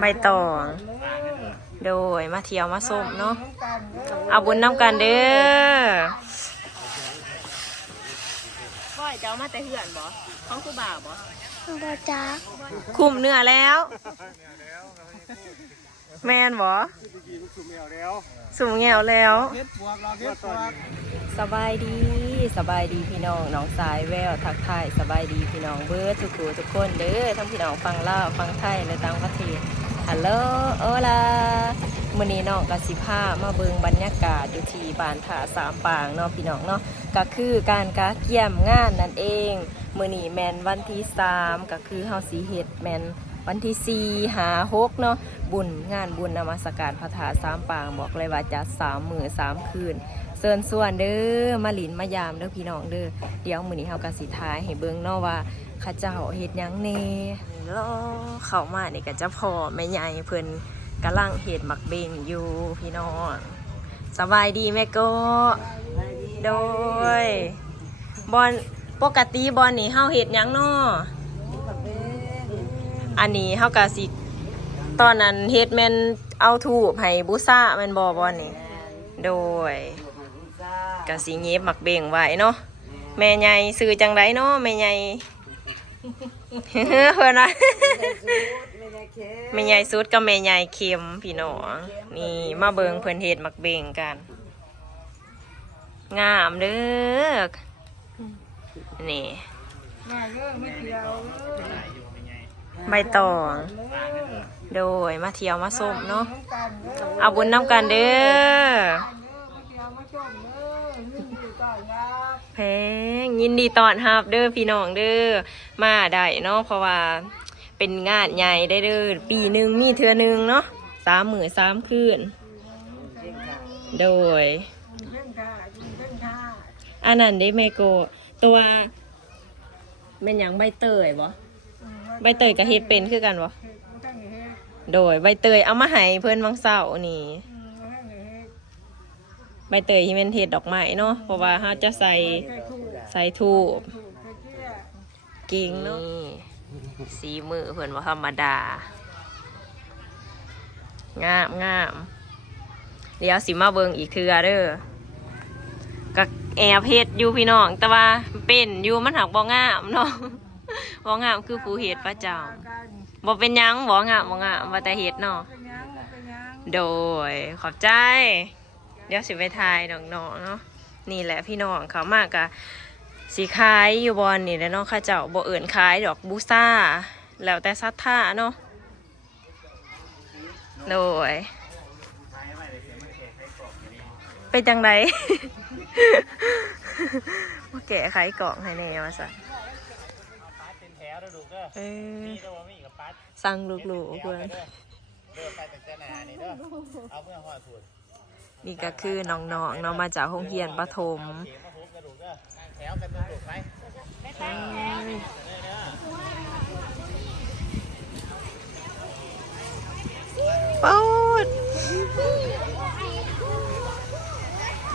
ใบตองโดยมาเที่ยวมาส้มเนาะเอาบุญน้ำกันเด้อก้อยเจ้ามาแต่เหื่อนบ่ของครูบ่าวบ่บ่จ้าคุมเนื้อแล้วแมนบ่สุ่มแงวแล้วสบายดีพี่น้องน้องสายแววทักทายสบายดีพี่น้องเบิร์ดทุกคนเด้อทั้งพี่น้องฟังลาวฟังไทยและต่างประเทศฮัลโหลโอลามื้อนี้น้องกสิพามาเบิ่งบรรยากาศอยู่ที่บ้านท่าสามปางเนาะพี่น้องเนาะก็คือการกาเกี่ยมงานนั่นเองมื้อนี้แม่นวันที่3ก็คือเฮาสิเฮ็ดแม่นวันที่4 5 6เนาะงานบุญนมัสการพระธาตุสามปางบอกเลยว่าจัด3 มื้อ 3 คืนเชิญส่วนเด้อมาหลินมายามเด้อพี่น้องเด้อเดี๋ยวมื้อนี้เฮาก็สิทายให้เบิ่งเนาะว่าข้าเจ้าเฮ็ดหยังแน่แล้วเข้ามานี่ก็จะพ่อแม่ใหญ่เพิ่นกำลังเฮ็ดหมักเบงอยู่พี่น้องสบายดีแม่โกโดยบอนปกติบอนนี่เฮาเฮ็ดหยังเนาะอันนี้เฮาก็สิตอนนั้นเฮ็ดแม่นเอาธูปให้บูชาแม่นบ่บอนนี่โดยก็สิเย็บหมักเบงไว้เนาะแม่ใหญ่ซื้อจังไดเนาะแม่ใหญ่เพิ่นว่าแม่ใหญ่สุดกับแม่ใหญ่เค็มพี่น้องนี่มาเบิ่งเพิ่นเฮ็ดหมักเบงกันงามเด้อนี่ใบตองโดยมาเที่ยวมาส้มเนาะเอาบุญน้ำกันเด้อแพงยินดีต้อนรับเด้อพี่น้องเด้อมาได้เนาะเพราะว่าเป็นงานใหญ่ได้เด้อปีหนึ่งมีเทื่อนึงเนาะ3 มื้อ 3 คืนโดยอันนั้นได้ไมโกตัวเป็นอย่างใบเตยบ่ใบเตยกับเฮ็ดเป็นคือกันบ่โดยใบเตยเอามาให้เพิ่นวังเสาร์นี่ใบเตยที่เป็นเฮ็ดดอกไม้เนาะเพราะว่าเฮาจะใส่ธูปกิ่งเนาะสีมือเพิ่นบ่ธรรมดางามเดี๋ยวสิมาเบิ่งอีกเทื่อเด้อก็แอบเฮ็ดอยู่พี่น้องแต่ว่าเป็นอยู่มันหักบ่งามเนาะบ่งามคือผู้เฮ็ดประจำบ่เป็นหยังบ่งามว่าแต่เฮ็ดเนาะโดยขอบใจเดี๋ยวสิไปถ่ายน้องๆเนาะนี่แหละพี่น้องเขามากะสิขายอยู่บอนนี่แหละเนาะข้าเจ้าบ่เอิ้นขายดอกบูซ่าแล้วแต่ศรัทธาเนาะโดยเป็นจังไดว่าแกะขายกล่องให้แน่ว่าซะสั่งลูกๆเพื่อนนี่ก็คือน้องๆเนาะมาจากโรงเรียนประถมป๊ด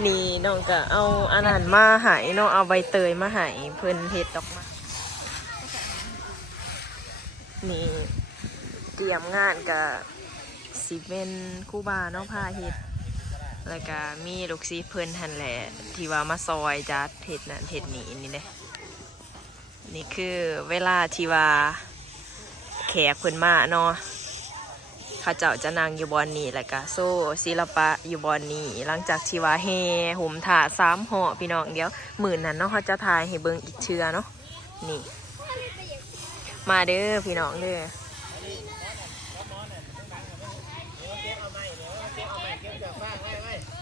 นี่น้องก็เอาอันนั้นมาให้น้องเอาใบเตยมาให้เพิ่นเฮ็ดดอกไม้นี่เตรียมงานกับสิเป็นครูบาเนาะพาเฮ็ดแล้วก็มีลูกศิษย์เพิ่นหั่นแหละที่ว่ามาซอยจัดเฮ็ดนั่นเฮ็ดนี่นี่เด้นี่คือเวลาที่ว่าแขกเพิ่นมาเนาะเขาเจ้าจะนั่งอยู่บอนนี้แล้วก็โซ่ศิลปะอยู่บอนนี้หลังจากที่ว่าแห่ห่มผ้า3 ห่อพี่น้องเดี๋ยวมื้อนั้นเนาะเขาจะถ่ายให้เบิ่งอีกเทื่อเนาะนี่มาเด้อพี่น้องเด้อ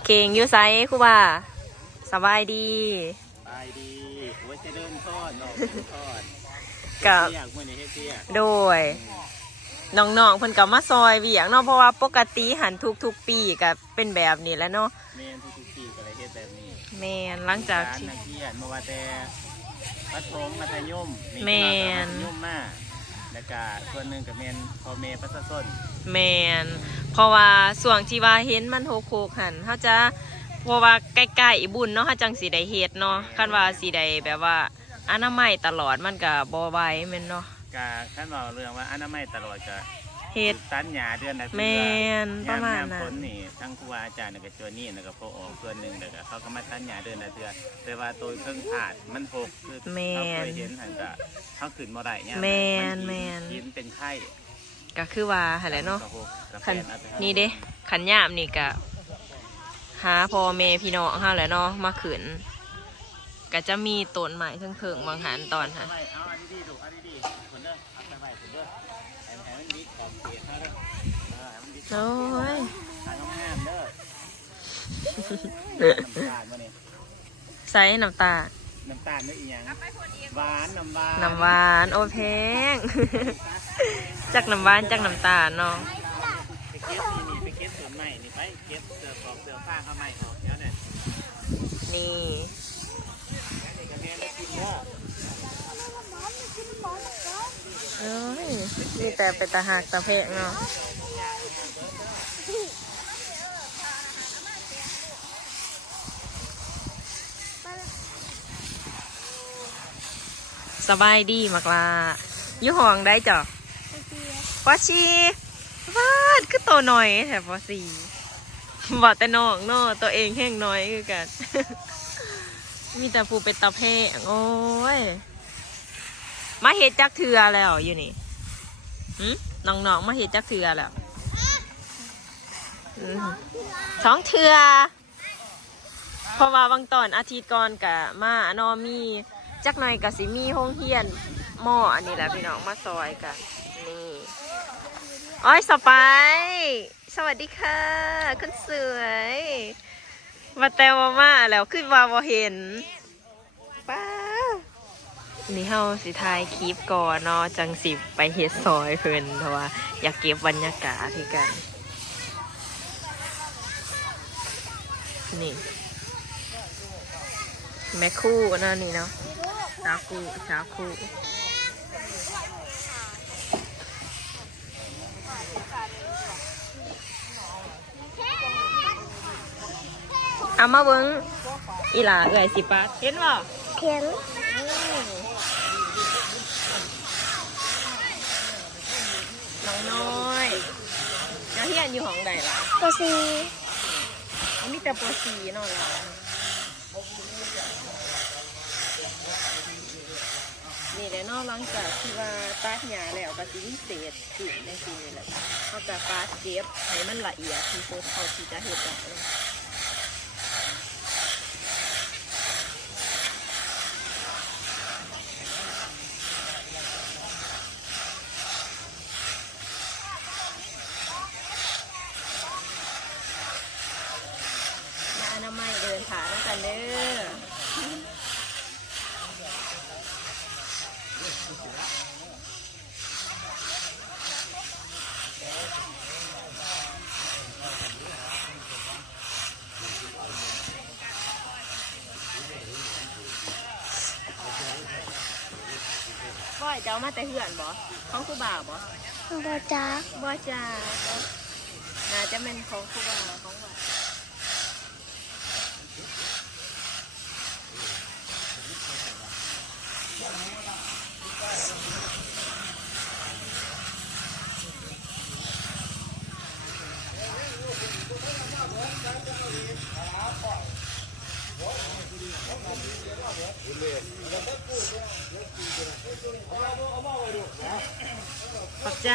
เก่งอยู่ไซครูบ่าสบายดีโอ้ยจะเดินทอดกับโดยน้องๆเพิ่นกับมาซอยเวียงเนาะเพราะว่าปกติหันทุกปีก็เป็นแบบนี้แหล้วเนาะแม่นทุกปีก็เลยเฮ็ดแบบนี้แม่นหลังจากที่นักเรียนบ่ว่าแต่ประถมมัธยมแม่นมาแล้วก็ส่วนหนึ่งก็แม่นพ่อแม่ประชาชนแม่นเพราะว่าส่วงที่ว่าเห็นมันโคกหันเฮาจะเพราะว่าใกล้ๆบุญเนาะเฮาจังสิได้เฮ็ดเนาะคันว่าสิได้แบบว่าอนามัยตลอดมันก็บ่ไหวแม่นเนาะ กะขั้นเราเรื่องว่าอนามัยตลอดจะ เฮ็ด ตันหญ้าเดือนละเทื่อ แม่นประมาณ ย นั้ ฝ น นนี่ทั้งครูบาอาจารย์ก็จวนนี่แล้วก็พ่อออกส่วนหนึ่งแล้วก็เขาก็มาตันหญ้าเดือนละเทื่อแต่ว่าตัวเครื่องอาดมันหกคือเขาเคยเห็นหันจะเขาขึ้นบ่ได้เนี่ย แม่น กินเป็นไข้ ก็คือว่าหั่นแหละเนาะ กระ คัน แฟอาจจะ นี่เด้ขันยามนี่ก็หาพ่อแม่พี่น้องเฮาแหละเนาะมาขึ้นก็จะมีต้นไม้เทิงๆบางหันตอนฮะ ไม่เอาอันนี้ดีดูอันนี้ดีคนเด้อเอาไปไว้คนเด้อให้มันดีขอบเขตเฮาเด้อให้มันดี โอ้ย ทางงามเด้อน้ำตาลมาเนี่ย ใส่น้ำตาล น้ำตาลไม่อีหยังหวานน้ำหวาน น้ำหวานโอ้แพง จักน้ำหวานจักน้ำตาลเนาะ ไปเก็บนี่ไปเก็บเสือใหม่นี่ไปเก็บเสือของเสือผ้าเข้าใหม่เขาเดี๋ยวเนี่ย นี่ กระเทียมแล้วกินเด้อ เอ้ยนี่แต่เป็นตาหักตาเพกเนาะสบายดีมากล่ะอยู่ห้องได้จ้ะปอชีวาดคือโตหน่อยแถบปอสีบอกแต่น้องเนาะตัวเองแห้งน้อยคือกัน มีแต่ผู้เป็นตาเพกโอ้ยมาเฮ็ดจักเทือแล้วอยู่นี่น้องๆมาเฮ็ดจักเทือแล้วท้องเทือเพราะว่าบางตอนอาทิตย์ก่อนกะมาเนอมีจักหน่อยกะสิมีห้องเฮียนหม้ออันนี้แหละพี่น้องมาซอยกันนี่อ้อยสไปสวัสดีค่ะคุณสวยมาแตวมาแล้วขึ้นมาบ่เห็นป้านี่เฮาสิถ่ายคลิปก่อนเนาะจังสิไปเฮ็ดซอยเพิ่นเพราะว่าอยากเก็บบรรยากาศที่กันนี่แม่คู่เนาะนี่เนาะสาวคู่เอามาเบิ้งอีหล่าเอื่อยสิปัดเห็นบ่เห็นน้องน้อยแล้วเฮียนอยู่ห้องใดล่ะป.4มีแต่ป.4เนาะล่ะนี่แหละเนอกหลังจากที่ว่าตัดหญ้าแล้วก็สิเศษกิ่งในสิ่งนี้แหละเอาแต่ปาดเก็บให้มันละเอียดที่สุดเท่าที่จะเฮ็ดได้เลยมาอนามัยเดินผ่านแล้วกันเด้อบ่อยเจ้ามาแต่เหือนบ่ของครูบ่าวบ่บ่จ้าน่าจะเป็นของครูบ่าวของบ่าวขอบใจ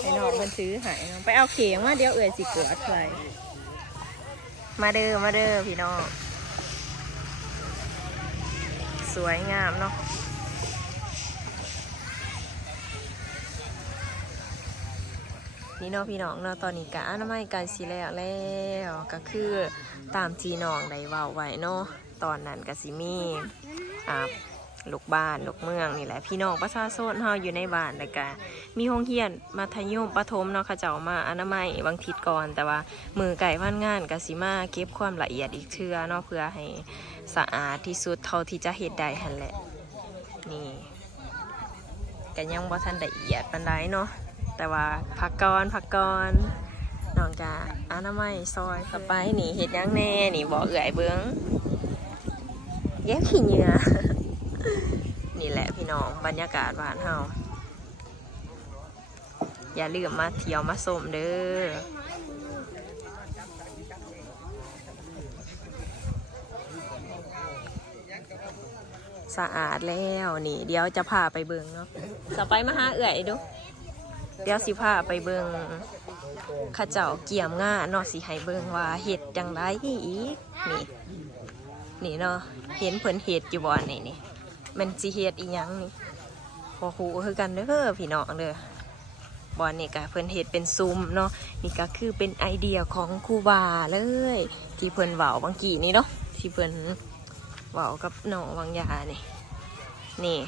ไอ้น้องมันซื้อใหายไปเอาเข็มมาเดี๋ยวเอื่อยสิกวดใส่มาเด้อพี่น้องสวยงามเนาะนี่เนาะพี่น้องเนาะตอนนี้กะอนามัยกันสิแล้วก็คือตามจีน้องได้เว้าไว้เนาะตอนนั้นก็สิมีลูกบ้านลูกเมืองนี่แหละพี่น้องประชาชนเฮาอยู่ในบ้านแล้วก็มีโรงเรียนมัธยมประถมเนาะเขาเจ้ามาอนามัยบางทิศก่อนแต่ว่ามือไก่พันงานก็สิมาเก็บความละเอียดอีกเทื่อเนาะเพื่อให้สะอาดที่สุดเท่าที่จะเฮ็ดได้หั่นแหละนี่ก็ยังบ่ทันละเอียดปานใดเนาะแต่ว่าพักก่อนน้องจะอนามัยซอยเข้าไปนี่เฮ็ดหยังแน่นี่บ่เอื้อยเบิ่งแยกขี้เหงื่อ นี่แหละพี่น้องบรรยากาศบ้านเฮาอย่าลืมมาเที่ยวมาชมเด้อสะอาดแล้วนี่เดี๋ยวจะพาไปเบิ่งเนาะจะไปมาหาเอื่อยดูเดี๋ยวสิพาไปเบิ่งข้าเจ้าเกี่ยมง่าเนาะสิให้เบิ่งว่าเห็ดจังไรอีกนี่เนาะเห็นเพิ่นเห็ดอยู่บ่อนนี่มันสิเห็ดอีหยังนี่พอฮู้คือกันเด้อพี่น้องเด้อบอนนี่ก็เพิ่นเฮ็ดเป็นซุ้มเนาะนี่ก็คือเป็นไอเดียของครูบาเลยที่เพิ่นเว้าบางกี้นี่เนาะที่เพิ่นเว้ากับน้องวังยานี่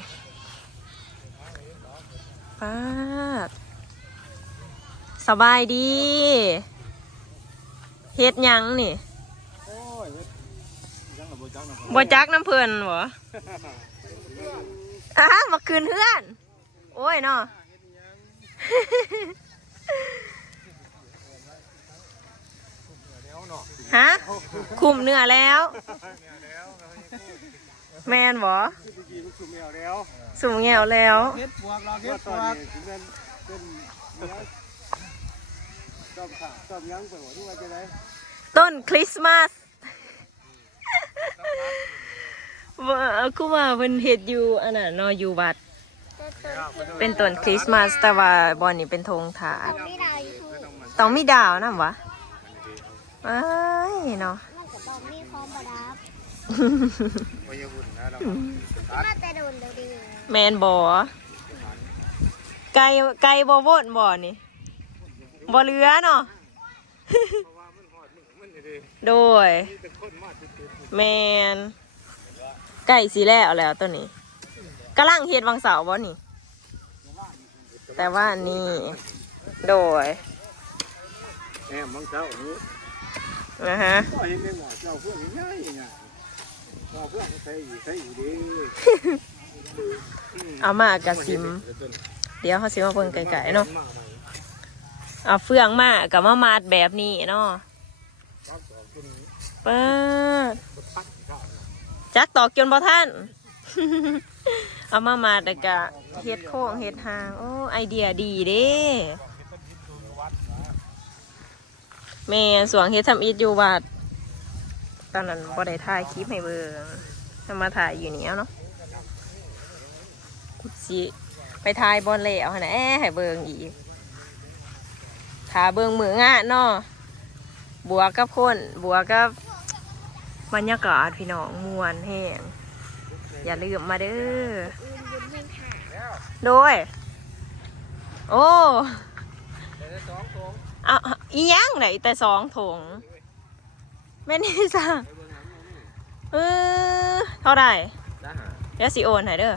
ป้าสบายดีเฮ็ดหยังนี่บ่จักน้ำเพิ่นบ่มาคืนเพื่อนโอ้ยเนาะฮะคุมเนื้อแล้วแมนบ่สุ่มแงวแล้วต้นคริสต์มาสกูมาเป็นเห็ดอยู่อันนั้นนออยู่บัดเป็นต้นคริสต์มาสแต่ว่าบอลนี่เป็นธงถาดต้องมีดาวนะวะไอ้เนาะแมนบ่ไก่บ่โวนบ่นี่บ่เหลือเนาะโดยแมนไก่สีแล้วตัวนี้กำลังเฮ็ดวังเสาร์บ่นี่แต่ว่านี่โดยแอมวังเสาร์นี้นะฮะก็เห็นในหมอเจ้าเพื่อนง่ายๆเนี่ยเจ้าเพื่อนใส่อยู่ดีเอามากระซิมเดี๋ยวเขาซิมาเบิ่งไก่ๆเนาะเอาเฟืองมากกับมามาดแบบนี้เนาะป้าจักตอกจนบ่ท่านเอามาแต่กะเฮ็ดโค้งเฮ็ดหางโอ้ไอเดียดีเด้แม่สวงเฮ็ดทำอิฐอยู่วัดตอนนั้นบ่ได้ถ่ายคลิปให้เบิ่งทำมาถ่ายอยู่นี่เนาะสิไปถ่ายบอลเล่เอาให้ให้เบิ่งอีกถ่าเบิ่งมืองะเนาะบวกกับคนบวกกับบรรยากาศพี่น้องมวนแห้งอย่าลืมมาเด้อโดยโอ้เอาอีหยังไหนแต่2 ถุงแม่นี่จ้าเท่าไหร่เดี๋ยวสิโอนให้เด้อ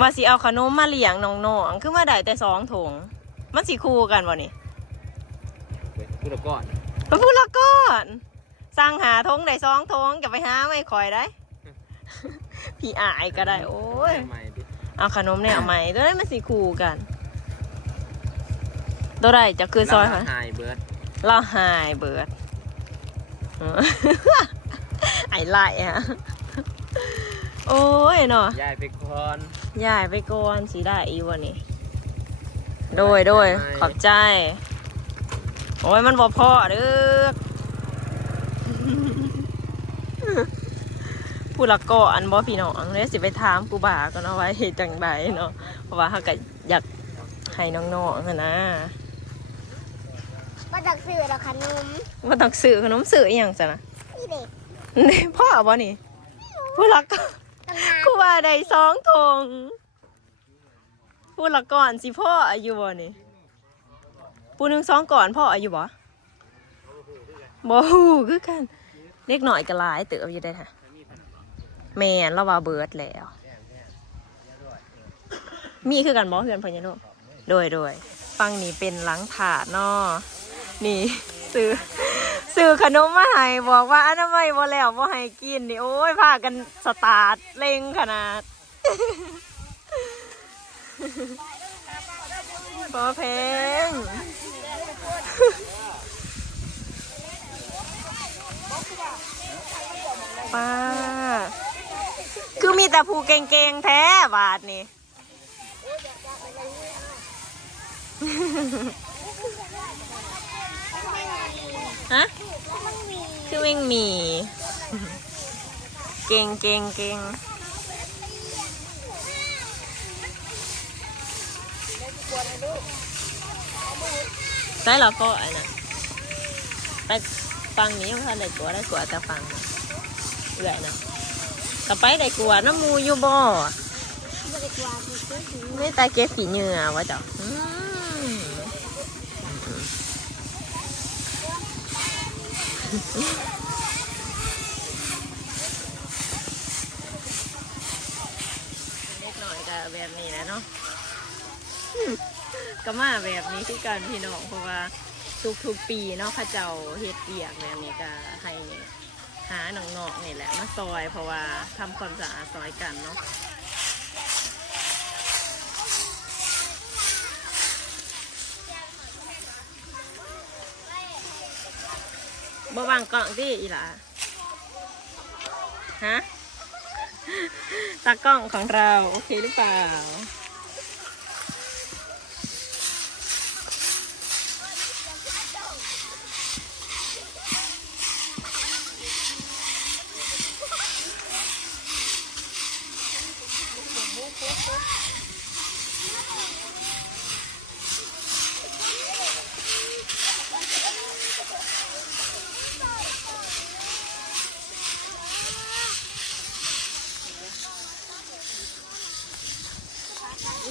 มาสิเอาขนมมาเลี้ยงน้องๆคือมาได้แต่2 ถุงมันสิคู่กันบ่นี่พูดละก้อนพูดละก้อนสั่งหาทงได้2 ถุงจะไปหาไม่คอยได้พี่อายก็ได้โอ้ยเอาขนมเนี่ยเอาใหม่ตัวนี้มันสีคู่กันตัวใดจะคือซอยค่ะหายเบิร์ดเราหายเบิร์ดไอ้ไล่ฮะโอ้ยเนาะย้ายไปก่อนสีได้อีวันนี้โดยขอบใจโอ้ยมันบ่พอเด้อผู้ละก่อนบ่พี่น้องเนี่ยสิไปถามกูบ่าก็เนาะว่าเฮ็ดจังไดเนาะเพราะว่าเขาก็อยากให้น้องๆนะบ่ต้องซื้อดอกขนมบ่ต้องซื้อขนมซื้ออีหยังซะนะนี่เด็กนี่พ่อบ่นี่ผู้ละก่อนกูว่าได้2 ถุงผู้ละก่อนสิพ่ออายุบ่นี่ผู้นึง2 ก่อนพ่ออายุบ่บ่ฮู้คือกันเล็กหน่อยก็หลายเติบอยู่ได้ค่ะแม่นเราว่าเบิร์ดแล้วมีคือกันบ่เพื่อนพญานุโดยฟังนี่เป็นหลังถาดเนาะนี่ซื้อขนมมาให้บอกว่าอันนั้นไม่บ่แล้วบ่ให้กินนี่โอ้ยพากันสตาร์ทเร่งขนาดบ่แพงป้า คือมีแต่ผู้เก่งๆแท้บาทนี่ฮะคือวิ่งหมีเก่งได้หรอก็ไอ้น่ะไปฟังนี้ยังทันได้กลัวแต่ฟังเอื่อยนะก็ไปได้กลัวน้ำมูอยู่บ่ไม่ตายเก็บผีเหงื่อวะจ๊ะเล็กหน่อยก็แบบนี้แหละเนาะก็มาแบบนี้ที่กันพี่น้องเพราะว่าทุกปีเนาะข้าเจ้าเฮ็ดเปียกแบบนี้ก็ให้หาหนองๆนี่แหละมาซอยเพราะว่าทำความสะอาดซอยกันเนาะบ่วางกล่องที่อีหล่ะฮะตากล้องของเราโอเคหรือเปล่า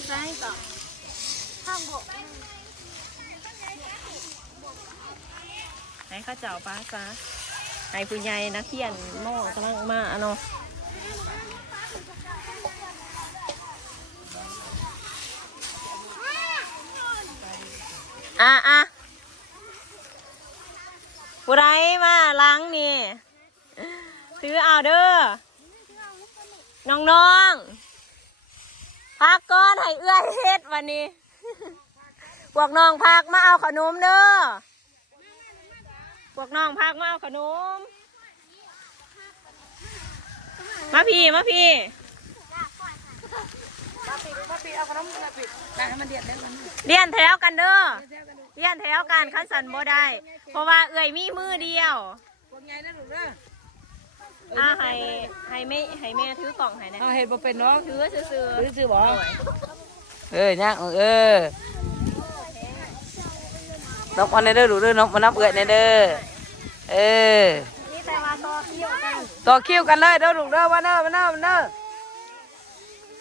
ใช่ต่อข้างบกให้ข้าเจ้าป้าซะให้ผู้ใหญ่นักเขียนโม่กำลังมาเนาะผู้ใดมาล้างนี่ซื้อเอาเด้อน้องพักก่อนให้เอื้อยเฮ็ดวันนี้พวกน้องพักมาเอาขนมเด้อพวกน้องพักมาเอาขนมมาพี่เอาขนมมาปิดได้ให้มันเดียนแถวกันเด้อเดียนแถวกันขั้นสันบ่ได้เพราะว่าเอื้อยมีมือเดียวพวกใหญ่นั่นหรือเปล่าให้แม่ถือกล่องให้นะเห็ดบ่เป็นเนาะถือซื้อบ่เนี่ยนกมันในเด้อดูเด้อนกมันนับเอื้อยในเด้อนี่แต่ว่าต่อคิวกันเลยเด้อลูกเด้อมาเด้อ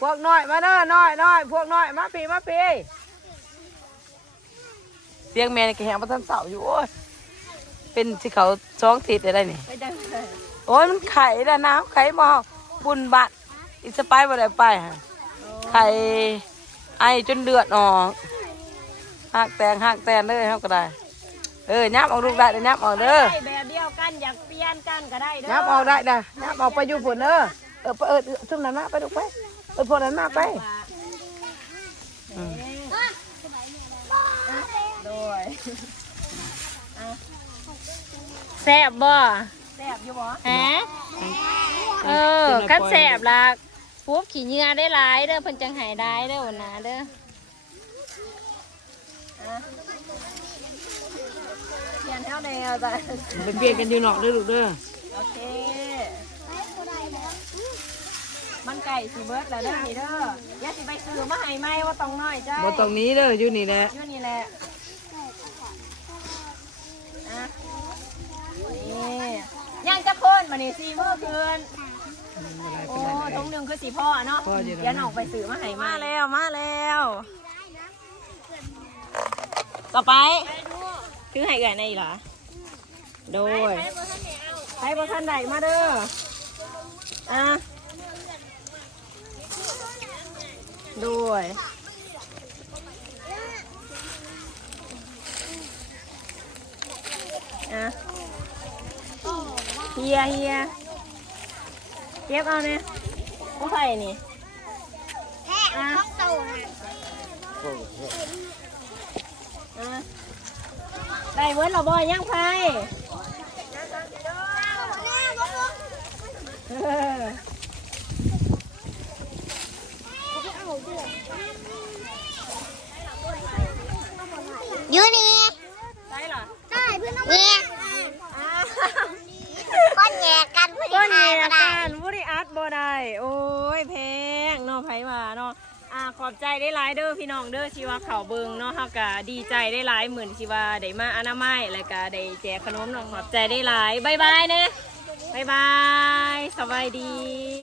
พวกน้อยมาเด้อน้อยพวกน้อยมาปีเสียงแม่ก็แหงมาทันเสาอยู่โอ้ยเป็นที่เขาช้องติดอะไรนี่โอ้ยมันไข่แล้วน้ำไข่บ่บุญบัตรอิสไปบ่ได้ไปไข่ไอจนเดือดออกหักแตนเลยครับก็ได้ยับเอาลูกได้เดี๋ยวยับเอาเด้อแบบเดียวกันอยากเปลี่ยนกันก็ได้เด้อยับเอาได้นะยับเอาไปอยู่ฝนเด้อทุ่มนั้นมาไปดูไปพวกนั้นมาไปแซ่บบ่แซ่บอยู่บ่ฮะกันแซ่บละปุ๊บขี้เหงื่อได้หลายเด้อเพิ่นจังหายได้เด้อวันน่ะเด้อเปลี่ยนเท่าแนวจ้ะเป็นเปลี่ยนกันอยู่นอกเด้อลูกเด้อโอเคมันไก่สีเบิร์ดแล้วเด้อนี่เด้อย่าสิไปซื้อมาให้ไหมว่าตรงน้อยจ้าว่าตรงนี้เด้ออยู่นี่แหละนี่ย่างจะพ่นมานี่4 มื้อคืนโอ้ตรงหนึ่งคือสีพ่อเนาะอย่าหนอกไปซื้อมาให้มาแล้วต่อไปถือให้เอื่อยในเหรอโดยให้บ่ทันใดมาเด้อด้วยเฮียเก็บเอาเนี่ยผู้ไผ่นี่ได้เวิร์ดเราบ่อยยังไผ่ ยูนี่ ได้เหรอ ได้เพื่อนน้องเนี่ยก้อนแย่กันเพื่อน ก้อน ทาย เนีย มาได้ กันบุรีอาร์ตบ่ได้โอ้ยแพงเนาะไผว่าเนาะขอบใจได้หลายเด้อพี่น้องเด้อชีว่าเขาเบิงเนาะเฮาก็ดีใจได้หลายเหมือนชีว่าได้มาอนามัยแล้วก็ได้แจกขนมน้องขอบใจได้หลายบ๊ายบายนะบ๊ายบายสบายดี